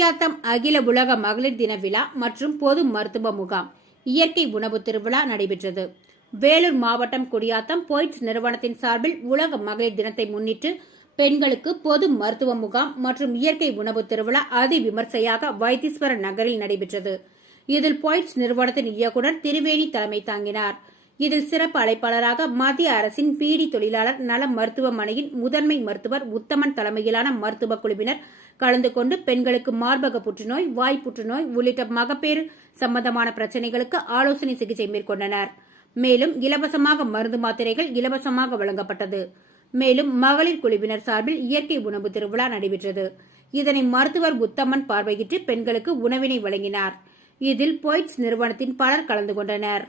குடியாத்தம் அகில உலக மகளிர் தின விழா மற்றும் பொது மருத்துவ முகாம் இயற்கை உணவு திருவிழா நடைபெற்றது. வேலூர் மாவட்டம் குடியாத்தம் போய்ட்ஸ் நிறுவனத்தின் சார்பில் உலக மகளிர் தினத்தை முன்னிட்டு பெண்களுக்கு பொது மருத்துவ முகாம் மற்றும் இயற்கை உணவு திருவிழா அதி விமர்சையாக வைத்தீஸ்வரன் நகரில் நடைபெற்றது. இதில் பாயிண்ட்ஸ் நிறுவனத்தின் இயக்குநர் திருவேணி தலைமை தாங்கினார். இதில் சிறப்பு அழைப்பாளராக மத்திய அரசின் பீடி தொழிலாளர் நல மருத்துவமனையின் முதன்மை மருத்துவர் உத்தமன் தலைமையிலான மருத்துவ குழுவினர் கலந்து கொண்டு பெண்களுக்கு மார்பக புற்றுநோய் வாய் புற்றுநோய் உள்ளிட்ட மகப்பேறு சம்பந்தமான பிரச்சினைகளுக்கு ஆலோசனை சிகிச்சை மேற்கொண்டனர். மேலும் இலவசமாக மருந்து மாத்திரைகள் இலவசமாக வழங்கப்பட்டது. மேலும் மகளிர் குழுவினர் சார்பில் இயற்கை உணவு திருவிழா நடைபெற்றது. இதனை மருத்துவர் உத்தமன் பார்வையிட்டு பெண்களுக்கு உணவினை வழங்கினார். இதில் பொய்ட்ஸ் நிறுவனத்தின் பலர் கலந்து கொண்டனர்.